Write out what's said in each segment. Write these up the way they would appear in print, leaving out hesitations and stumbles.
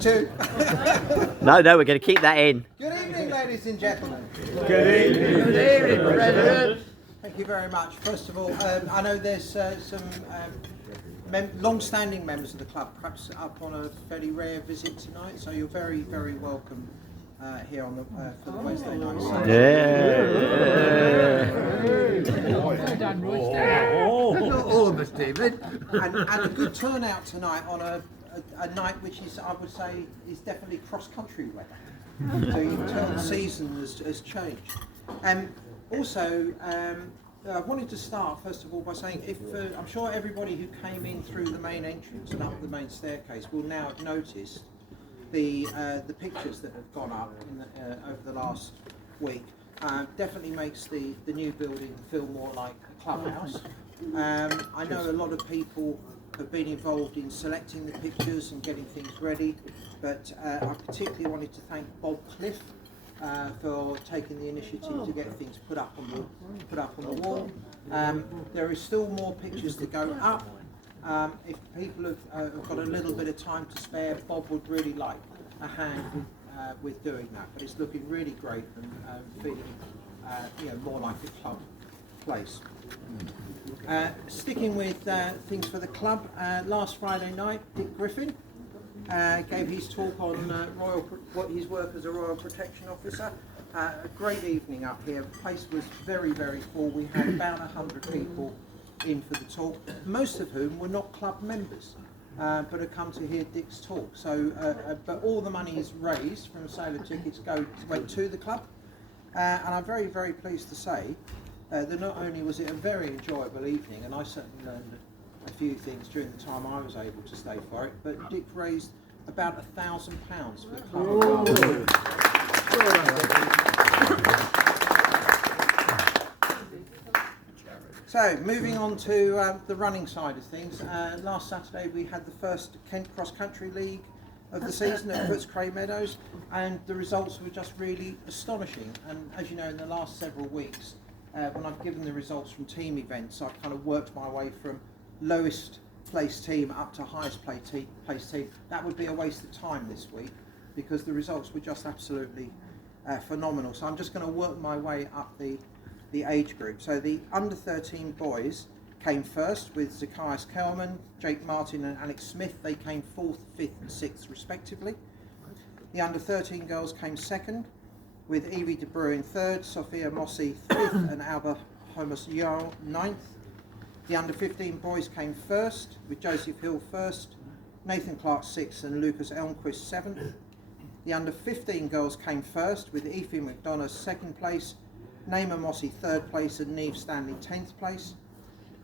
Two. No, we're going to keep that in. Good evening, ladies and gentlemen. Good evening. Good evening, President. Thank you very much. First of all, I know there's some long-standing members of the club, perhaps up on a fairly rare visit tonight, so you're very, very welcome here on the for the Wednesday night. Not all of us, David. And a good turnout tonight on a night which is, I would say, is definitely cross-country weather. So you can tell the season has changed. Also, I wanted to start first of all by saying, I'm sure everybody who came in through the main entrance and up the main staircase will now have noticed the pictures that have gone up over the last week. Definitely makes the new building feel more like a clubhouse. I know a lot of people have been involved in selecting the pictures and getting things ready, but I particularly wanted to thank Bob Cliff for taking the initiative to get things put up on the wall. There is still more pictures to go up. If people have got a little bit of time to spare, Bob would really like a hand with doing that. But it's looking really great and feeling more like a club place. Sticking with things for the club, last Friday night, Dick Griffin gave his talk on his work as a Royal Protection Officer. A great evening up here. The place was very, very full. We had about 100 people in for the talk, most of whom were not club members, but had come to hear Dick's talk. So, but all the money is raised from sale of tickets went to the club, and I'm very, very pleased to say that not only was it a very enjoyable evening, and I certainly learned a few things during the time I was able to stay for it, but Dick raised about £1,000 for the club. So, moving on to the running side of things, last Saturday we had the first Kent Cross Country League of the season at Footscray Meadows, and the results were just really astonishing. And as you know, in the last several weeks, when I've given the results from team events, I've kind of worked my way from lowest placed team up to highest placed team. That would be a waste of time this week because the results were just absolutely phenomenal. So I'm just going to work my way up the age group. So the under 13 boys came first with Zacchaeus Kelman, Jake Martin and Alex Smith. They came 4th, 5th and 6th respectively. The under 13 girls came second with Evie De Bruin 3rd, Sophia Mossy 5th and Alba Homus Yarl 9th. The under 15 boys came first with Joseph Hill 1st, Nathan Clark 6th and Lucas Elmquist 7th. The under 15 girls came first with Effie McDonough 2nd place, Naima Mossy 3rd place and Neve Stanley 10th place.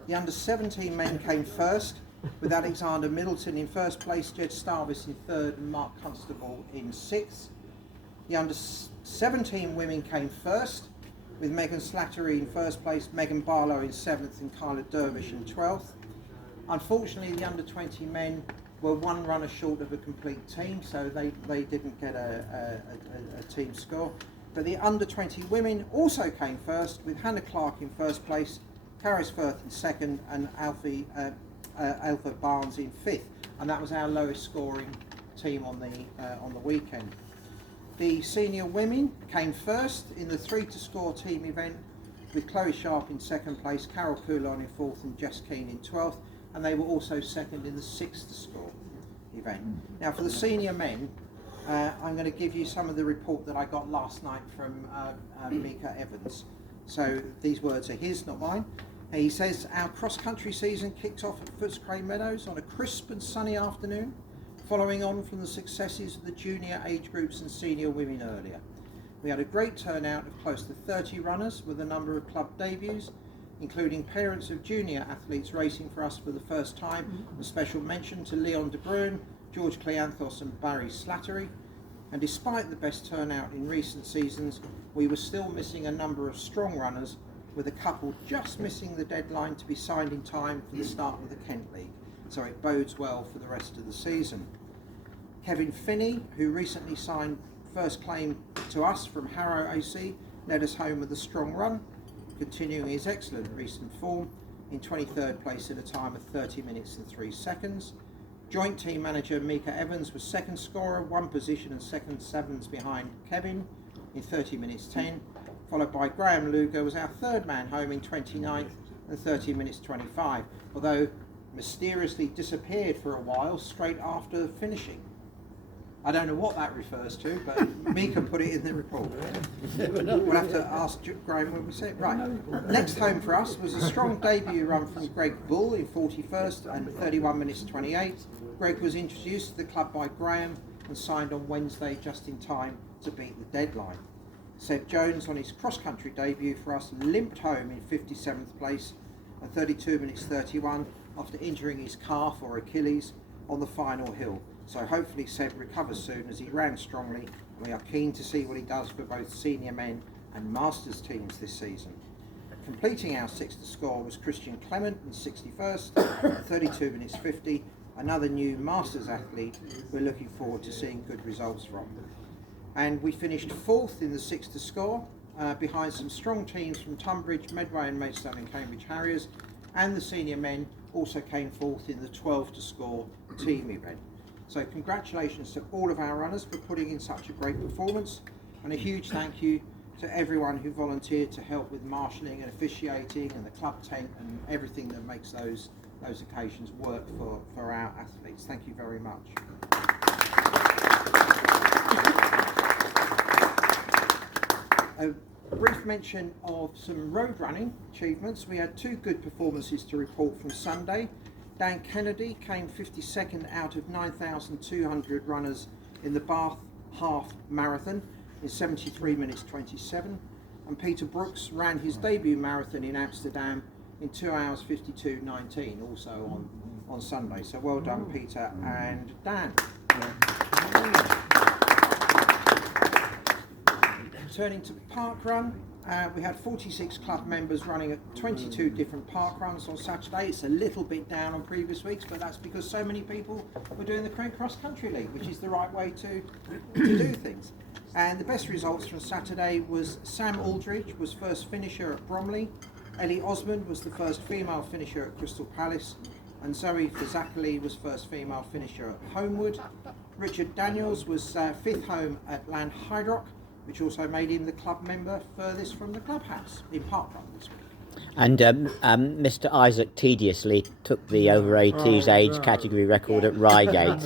The under 17 men came first with Alexander Middleton in 1st place, Jed Starvis in 3rd and Mark Constable in 6th. The under 17 women came first with Megan Slattery in 1st place, Megan Barlow in 7th and Kyla Dervish in 12th. Unfortunately, the under 20 men were one runner short of a complete team, so they didn't get a team score. But the under 20 women also came first with Hannah Clark in 1st place, Caris Firth in 2nd and Alpha Barnes in 5th, and that was our lowest scoring team on the weekend. The senior women came first in the 3 to score team event with Chloe Sharp in 2nd place, Carol Coulon in 4th and Jess Keane in 12th, and they were also second in the 6 to score event. Now for the senior men, I'm going to give you some of the report that I got last night from Mika Evans. So these words are his, not mine. He says, our cross-country season kicked off at Footscray Meadows on a crisp and sunny afternoon, following on from the successes of the junior age groups and senior women earlier. We had a great turnout of close to 30 runners with a number of club debuts, including parents of junior athletes racing for us for the first time. A special mention to Leon De Bruin, George Cleanthos and Barry Slattery. And despite the best turnout in recent seasons, we were still missing a number of strong runners, with a couple just missing the deadline to be signed in time for the start of the Kent League. So it bodes well for the rest of the season. Kevin Finney, who recently signed first claim to us from Harrow AC, led us home with a strong run, continuing his excellent recent form in 23rd place in a time of 30 minutes and 3 seconds. Joint team manager Mika Evans was second scorer, 1 position and second sevens behind Kevin in 30 minutes 10, followed by Graham Luger was our third man home in 29th and 30 minutes 25, although mysteriously disappeared for a while straight after finishing. I don't know what that refers to, but Mika put it in the report. We'll have to ask Graham when we see it. Right. Next home for us was a strong debut run from Greg Bull in 41st and 31 minutes 28. Greg was introduced to the club by Graham and signed on Wednesday just in time to beat the deadline. Seb Jones on his cross-country debut for us limped home in 57th place and 32 minutes 31 after injuring his calf or Achilles on the final hill. So hopefully Seb recovers soon as he ran strongly, and we are keen to see what he does for both senior men and masters teams this season. Completing our sixth score was Christian Clement in 61st at 32 minutes 50, another new masters athlete we're looking forward to seeing good results from. And we finished fourth in the sixth score behind some strong teams from Tunbridge, Medway and Maidstone and Cambridge Harriers, and the senior men also came fourth in the 12 to score team event. So congratulations to all of our runners for putting in such a great performance, and a huge thank you to everyone who volunteered to help with marshalling and officiating and the club tent and everything that makes those occasions work for our athletes. Thank you very much. A brief mention of some road running achievements. We had 2 good performances to report from Sunday. Dan Kennedy came 52nd out of 9,200 runners in the Bath Half Marathon in 73 minutes 27, and Peter Brooks ran his debut marathon in Amsterdam in 2 hours 52:19, also on Sunday. So well done, Peter and Dan. Turning to parkrun, we had 46 club members running at 22 different parkruns on Saturday. It's a little bit down on previous weeks, but that's because so many people were doing the Cross Country League, which is the right way to do things. And the best results from Saturday was Sam Aldridge was first finisher at Bromley, Ellie Osmond was the first female finisher at Crystal Palace, and Zoe Fazakali was first female finisher at Homewood. Richard Daniels was fifth home at Land Hydrock, which also made him the club member furthest from the clubhouse in parkrun this week. And Mr. Isaac tediously took the over 80s age category record at Reigate.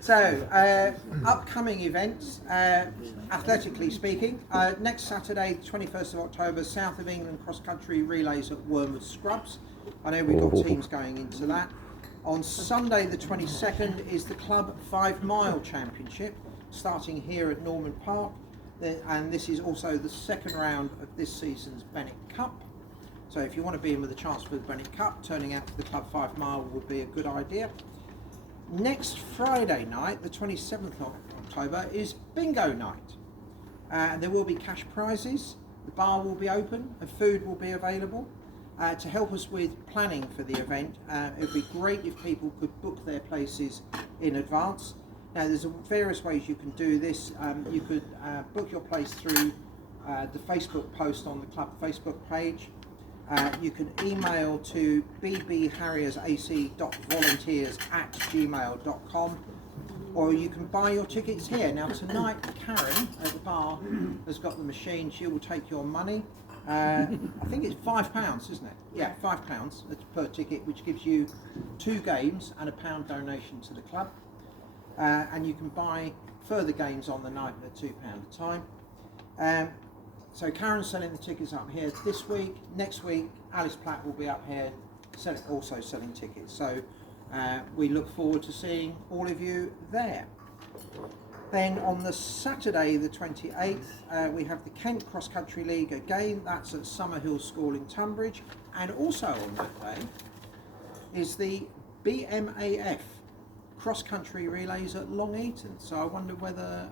So, upcoming events, athletically speaking, next Saturday, 21st of October, South of England cross-country relays at Wormwood Scrubs. I know we've got teams going into that. On Sunday the 22nd is the Club 5 Mile Championship, starting here at Norman Park, and this is also the second round of this season's Bennett Cup. So if you want to be in with a chance for the Bennett Cup, turning out to the Club 5 Mile would be a good idea. Next Friday night, the 27th of October, is bingo night. And there will be cash prizes, the bar will be open, and food will be available. To help us with planning for the event, it would be great if people could book their places in advance. Now there's various ways you can do this. You could book your place through the Facebook post on the club Facebook page. You can email to bbharriersac.volunteers@gmail.com, or you can buy your tickets here. Now tonight Karen at the bar has got the machine. She will take your money. I think it's £5, isn't it? Yeah, £5 per ticket, which gives you 2 games and £1 donation to the club. And you can buy further games on the night at £2 a time. So Karen's selling the tickets up here this week. Next week, Alice Platt will be up here also selling tickets. So we look forward to seeing all of you there. Then on the Saturday the 28th, we have the Kent Cross Country League again. That's at Summerhill School in Tunbridge. And also on that day is the BMAF Cross Country Relays at Long Eaton. So I wonder whether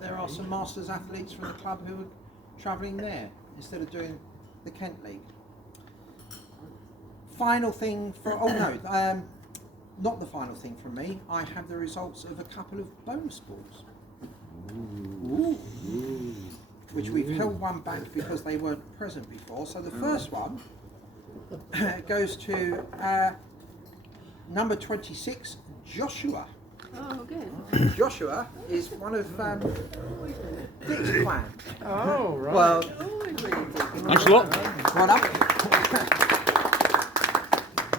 there are some Masters athletes from the club who are travelling there instead of doing the Kent League. Final thing for, not the final thing from me, I have the results of a couple of bonus balls. Ooh. which we've held one back because they weren't present before. So the first one goes to number 26, Joshua. Oh, good. Joshua is one of Dick's clan. Oh, right. Well, Always really digging. Thanks a lot. one up.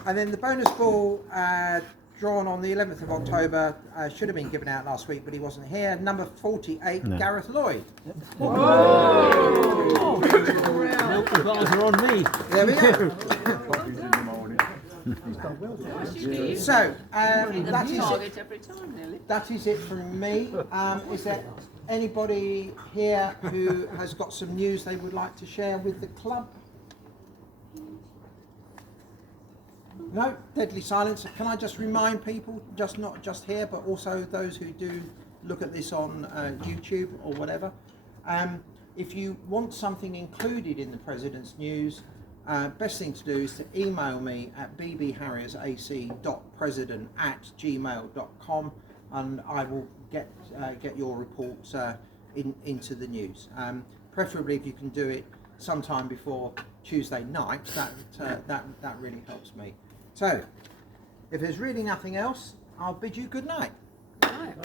And then the bonus ball drawn on the 11th of October should have been given out last week, but he wasn't here. Number 48, Gareth Lloyd. Milk the bars are on me. There we go. So that is it. Target every time, nearly. That is it from me. Is there anybody here who has got some news they would like to share with the club? No, deadly silence. Can I just remind people, not just here, but also those who do look at this on YouTube or whatever, if you want something included in the President's News, best thing to do is to email me at bbharriersac.president@gmail.com, and I will get your reports into the news. Preferably if you can do it sometime before Tuesday night, that really helps me. So, if there's really nothing else, I'll bid you good night. Right.